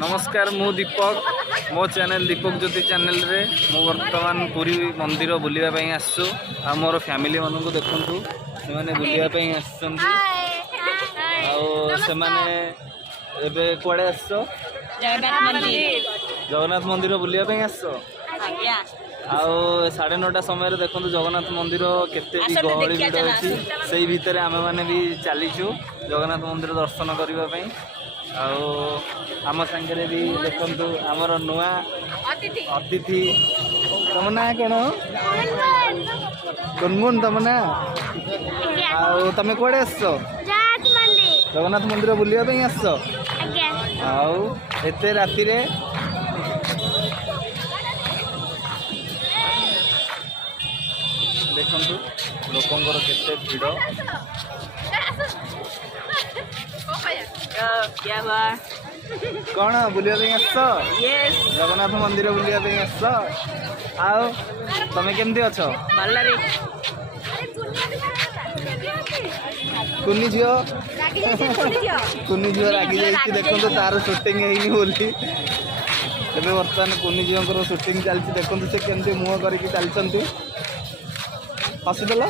नमस्कार मु दीपक मो चैनल दीपक ज्योति चैनल रे मु वर्तमान पुरी मंदिर बुलिया आसु आ मोर फैमिली मन को देखु से बुलिया आसे कुआड़े आस जगन्नाथ मंदिर बुलिया आस आउ 9:30 समय देखो जगन्नाथ मंदिर केते भी गहली भिड़ अच्छी से भितर आम मैंने भी चलीचु जगन्नाथ मंदिर दर्शन करने आम सांगे भी देखु आमर नुआ अतिथि तुम ना कौन गुनगुन तुम ना आमे कौड़े आस जगन्नाथ मंदिर बुलिया आस आते राति देखु लोकंर केते भिड़ कौन बुलिया आस जगन्नाथ मंदिर बुलिया आस आओ तमें केमती अच्छ कुनी झील रागी जाइए देखो तार शूटिंग है बोली बर्तमान कुनी झील शूटिंग चलती देखो से केमती मुह करके चलती हसीदेल